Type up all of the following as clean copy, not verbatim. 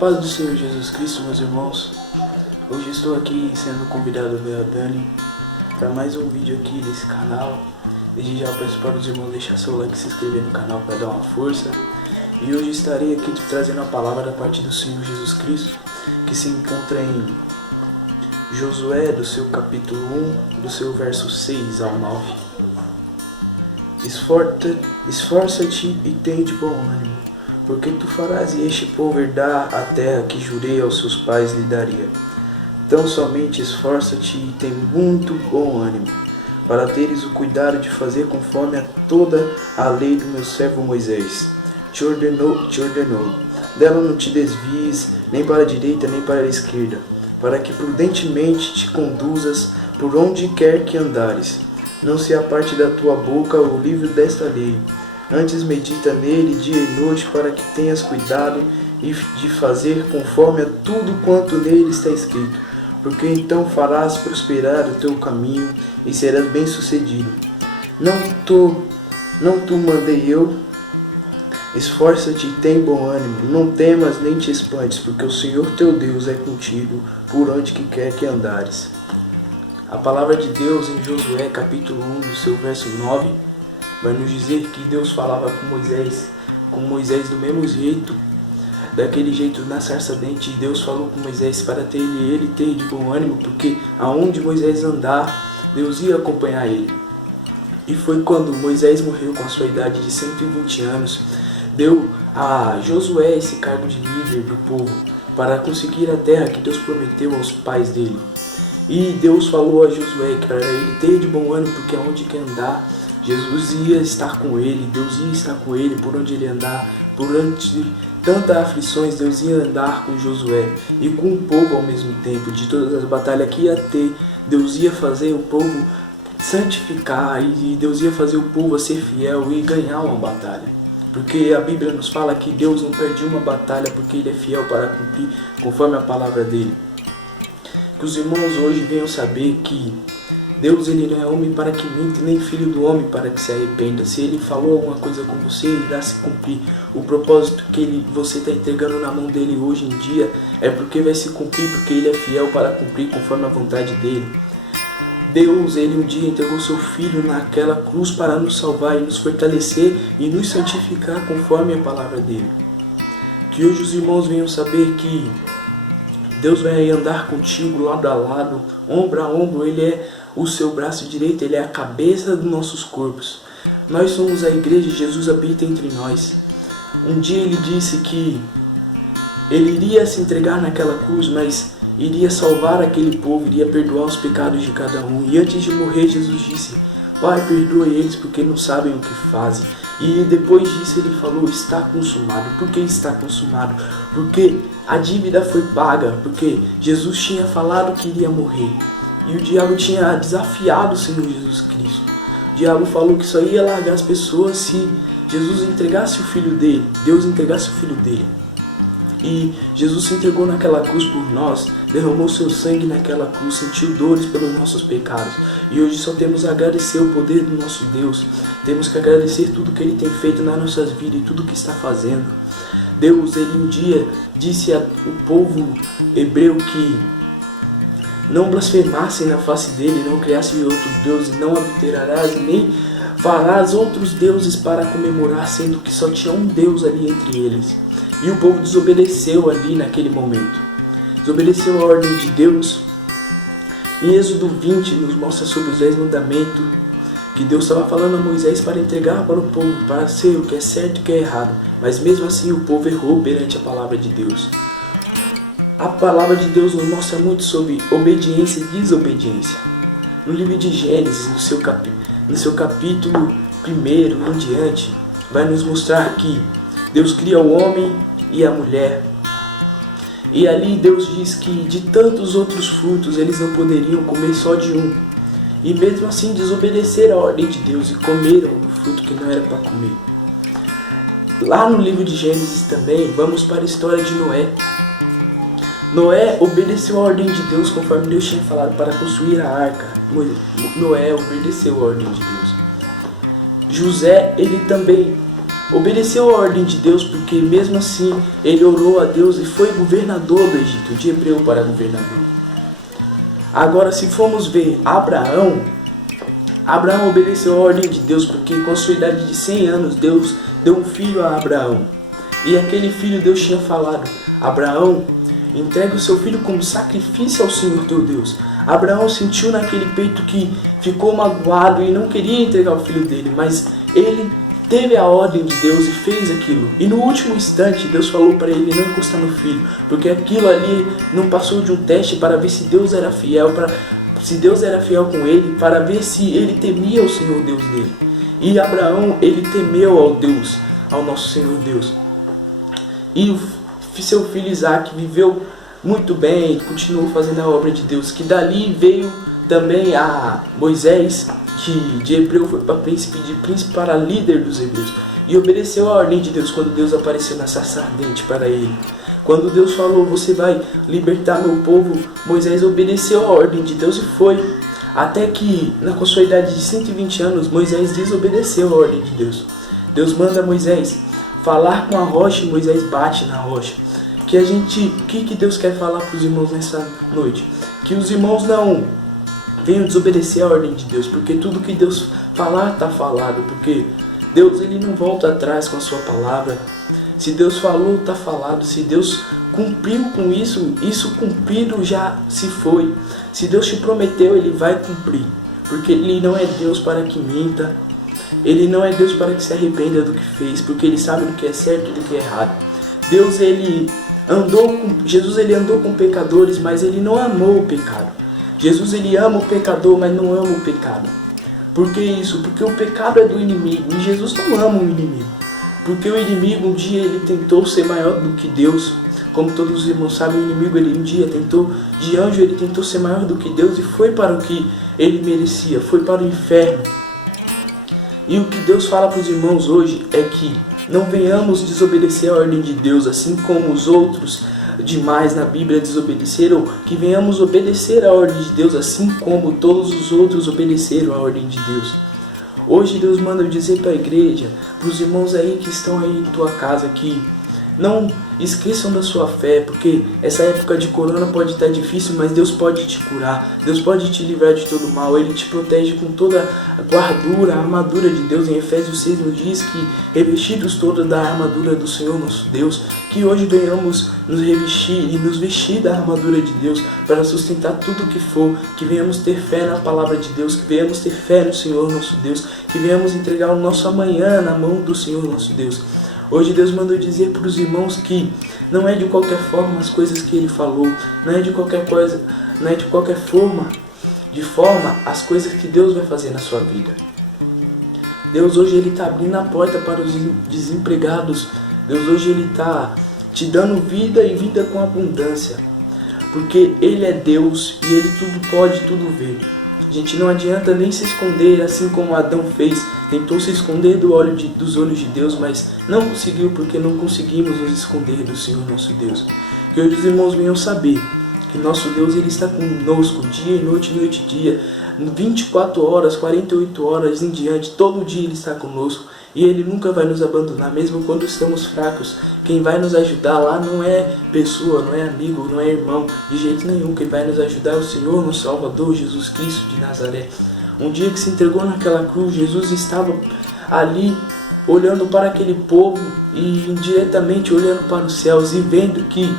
paz do Senhor Jesus Cristo, meus irmãos. Hoje estou aqui sendo convidado pela Dani para mais um vídeo aqui desse canal. Desde já eu peço para os irmãos deixar seu like e se inscrever no canal para dar uma força. E hoje estarei aqui trazendo a palavra da parte do Senhor Jesus Cristo, que se encontra em Josué, do seu capítulo 1, do seu verso 6 ao 9. Esforça-te e tem de bom ânimo, porque tu farás este povo herdar a terra que jurei aos seus pais lhe daria. Então somente esforça-te e tem muito bom ânimo, para teres o cuidado de fazer conforme a toda a lei do meu servo Moisés te ordenou. Dela não te desvies, nem para a direita, nem para a esquerda, para que prudentemente te conduzas por onde quer que andares. Não se aparte da tua boca o livro desta lei, antes medita nele dia e noite, para que tenhas cuidado de fazer conforme a tudo quanto nele está escrito, porque então farás prosperar o teu caminho e serás bem-sucedido. Não tu mandei eu? Esforça-te e tem bom ânimo, não temas nem te espantes, porque o Senhor teu Deus é contigo por onde que quer que andares. A palavra de Deus em Josué capítulo 1, do seu verso 9, vai nos dizer que Deus falava com Moisés do mesmo jeito, daquele jeito na sarça ardente. Deus falou com Moisés para ele ter de bom ânimo, porque aonde Moisés andar, Deus ia acompanhar ele. E foi quando Moisés morreu com a sua idade de 120 anos, deu a Josué esse cargo de líder do povo, para conseguir a terra que Deus prometeu aos pais dele. E Deus falou a Josué que para ele ter de bom ânimo, porque aonde quer andar, Jesus ia estar com ele, Deus ia estar com ele por onde ele andar, durante tantas aflições, Deus ia andar com Josué e com o povo ao mesmo tempo. De todas as batalhas que ia ter, Deus ia fazer o povo santificar, e Deus ia fazer o povo a ser fiel e ganhar uma batalha. Porque a Bíblia nos fala que Deus não perde uma batalha, porque Ele é fiel para cumprir conforme a palavra dele. Que os irmãos hoje venham saber que Deus, ele não é homem para que minta, nem filho do homem para que se arrependa. Se ele falou alguma coisa com você, irá se cumprir. O propósito que você está entregando na mão dele hoje em dia é porque vai se cumprir, porque ele é fiel para cumprir conforme a vontade dele. Deus, ele um dia entregou seu Filho naquela cruz para nos salvar e nos fortalecer e nos santificar conforme a palavra dele. Que hoje os irmãos venham saber que Deus vai andar contigo lado a lado, ombro a ombro. Ele é o seu braço direito, ele é a cabeça dos nossos corpos. Nós somos a igreja, Jesus habita entre nós. Um dia ele disse que ele iria se entregar naquela cruz, mas iria salvar aquele povo, iria perdoar os pecados de cada um. E antes de morrer, Jesus disse: Pai, perdoa eles, porque não sabem o que fazem. E depois disso ele falou: está consumado. Por que está consumado? Porque a dívida foi paga, porque Jesus tinha falado que iria morrer. E o diabo tinha desafiado o Senhor Jesus Cristo. O diabo falou que só ia largar as pessoas se Jesus entregasse o Filho dele, Deus entregasse o Filho dele. E Jesus se entregou naquela cruz por nós, derramou seu sangue naquela cruz, sentiu dores pelos nossos pecados. E hoje só temos a agradecer o poder do nosso Deus. Temos que agradecer tudo que Ele tem feito nas nossas vidas e tudo que está fazendo. Deus, ele um dia disse ao povo hebreu que não blasfemassem na face dele, não criassem outro Deus, e não adulterarás, nem farás outros deuses para comemorar, sendo que só tinha um Deus ali entre eles. E o povo desobedeceu ali naquele momento. Desobedeceu a ordem de Deus. Em Êxodo 20 nos mostra sobre os 10 mandamentos, que Deus estava falando a Moisés para entregar para o povo, para ser o que é certo e o que é errado. Mas mesmo assim o povo errou perante a palavra de Deus. A palavra de Deus nos mostra muito sobre obediência e desobediência. No livro de Gênesis, no seu capítulo 1 em diante, vai nos mostrar que Deus cria o homem e a mulher. E ali Deus diz que de tantos outros frutos eles não poderiam comer, só de um. E mesmo assim desobedeceram a ordem de Deus e comeram do fruto que não era para comer. Lá no livro de Gênesis também, vamos para a história de Noé. Noé obedeceu a ordem de Deus conforme Deus tinha falado para construir a arca. Noé obedeceu a ordem de Deus. José, ele também obedeceu a ordem de Deus, porque mesmo assim ele orou a Deus e foi governador do Egito, de hebreu para governador. Agora, se formos ver Abraão obedeceu a ordem de Deus, porque com sua idade de 100 anos, Deus deu um filho a Abraão. E aquele filho, Deus tinha falado: Abraão, entregue o seu filho como sacrifício ao Senhor teu Deus. Abraão sentiu naquele peito que ficou magoado e não queria entregar o filho dele, mas ele teve a ordem de Deus e fez aquilo. E no último instante, Deus falou para ele não encostar no filho, porque aquilo ali não passou de um teste para ver se Deus era fiel, se Deus era fiel com ele, para ver se ele temia o Senhor Deus dele. E Abraão, ele temeu ao Deus, ao nosso Senhor Deus. E seu filho Isaac viveu muito bem, continuou fazendo a obra de Deus, que dali veio também a Moisés, que de hebreu foi para príncipe, de príncipe para líder dos hebreus, e obedeceu a ordem de Deus quando Deus apareceu na sarça ardente para ele. Quando Deus falou: você vai libertar meu povo, Moisés obedeceu a ordem de Deus e foi. Até que, com sua idade de 120 anos, Moisés desobedeceu a ordem de Deus. Deus manda Moisés falar com a rocha e Moisés bate na rocha. O que Deus quer falar para os irmãos nessa noite? Que os irmãos não venham desobedecer a ordem de Deus, porque tudo que Deus falar está falado, porque Deus ele não volta atrás com a sua palavra. Se Deus falou, está falado. Se Deus cumpriu com isso, isso cumprido já se foi. Se Deus te prometeu, Ele vai cumprir, porque Ele não é Deus para que minta. Ele não é Deus para que se arrependa do que fez, porque Ele sabe do que é certo e do que é errado. Jesus ele andou com pecadores, mas Ele não amou o pecado. Jesus ele ama o pecador, mas não ama o pecado. Por que isso? Porque o pecado é do inimigo e Jesus não ama o inimigo. Porque o inimigo um dia ele tentou ser maior do que Deus. Como todos os irmãos sabem, o inimigo ele um dia tentou, de anjo ele tentou ser maior do que Deus e foi para o que ele merecia, foi para o inferno. E o que Deus fala para os irmãos hoje é que não venhamos desobedecer a ordem de Deus, assim como os outros demais na Bíblia desobedeceram, que venhamos obedecer a ordem de Deus, assim como todos os outros obedeceram a ordem de Deus. Hoje Deus manda eu dizer para a igreja, para os irmãos aí que estão aí em tua casa, que não esqueçam da sua fé, porque essa época de corona pode estar difícil, mas Deus pode te curar, Deus pode te livrar de todo mal, Ele te protege com toda a guardura, a armadura de Deus. Em Efésios 6 nos diz que revestidos todos da armadura do Senhor nosso Deus, que hoje venhamos nos revestir e nos vestir da armadura de Deus para sustentar tudo o que for, que venhamos ter fé na palavra de Deus, que venhamos ter fé no Senhor nosso Deus, que venhamos entregar o nosso amanhã na mão do Senhor nosso Deus. Hoje Deus mandou dizer para os irmãos que não é de qualquer forma as coisas que Ele falou, não é de qualquer coisa, não é de qualquer forma as coisas que Deus vai fazer na sua vida. Deus hoje Ele está abrindo a porta para os desempregados. Deus hoje Ele está te dando vida e vida com abundância, porque Ele é Deus e Ele tudo pode, tudo vê. A gente não adianta nem se esconder, assim como Adão fez. Tentou se esconder dos olhos de Deus, mas não conseguiu, porque não conseguimos nos esconder do Senhor nosso Deus. Que hoje os irmãos venham saber que nosso Deus ele está conosco dia e noite e dia, 24 horas, 48 horas em diante, todo dia Ele está conosco. E Ele nunca vai nos abandonar, mesmo quando estamos fracos. Quem vai nos ajudar lá não é pessoa, não é amigo, não é irmão, de jeito nenhum. Quem vai nos ajudar é o Senhor, nosso Salvador, Jesus Cristo de Nazaré. Um dia que se entregou naquela cruz, Jesus estava ali olhando para aquele povo e indiretamente olhando para os céus e vendo que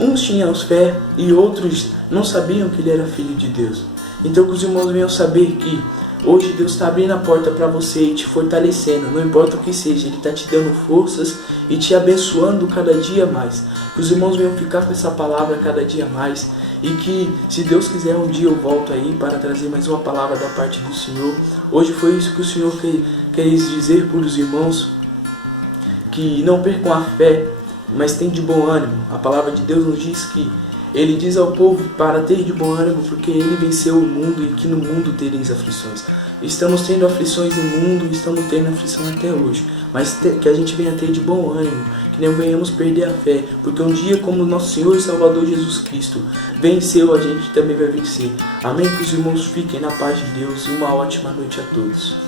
uns tinham fé e outros não sabiam que Ele era Filho de Deus. Então que os irmãos venham saber que hoje Deus está abrindo a porta para você e te fortalecendo, não importa o que seja, Ele está te dando forças e te abençoando cada dia mais. Que os irmãos venham ficar com essa palavra cada dia mais e que, se Deus quiser, um dia eu volto aí para trazer mais uma palavra da parte do Senhor. Hoje foi isso que o Senhor quis dizer para os irmãos, que não percam a fé, mas tenham de bom ânimo. A palavra de Deus nos diz que Ele diz ao povo para ter de bom ânimo, porque Ele venceu o mundo e que no mundo tereis aflições. Estamos tendo aflições no mundo e estamos tendo aflição até hoje. Mas que a gente venha ter de bom ânimo, que não venhamos perder a fé, porque um dia, como nosso Senhor e Salvador Jesus Cristo venceu, a gente também vai vencer. Amém? Que os irmãos fiquem na paz de Deus e uma ótima noite a todos.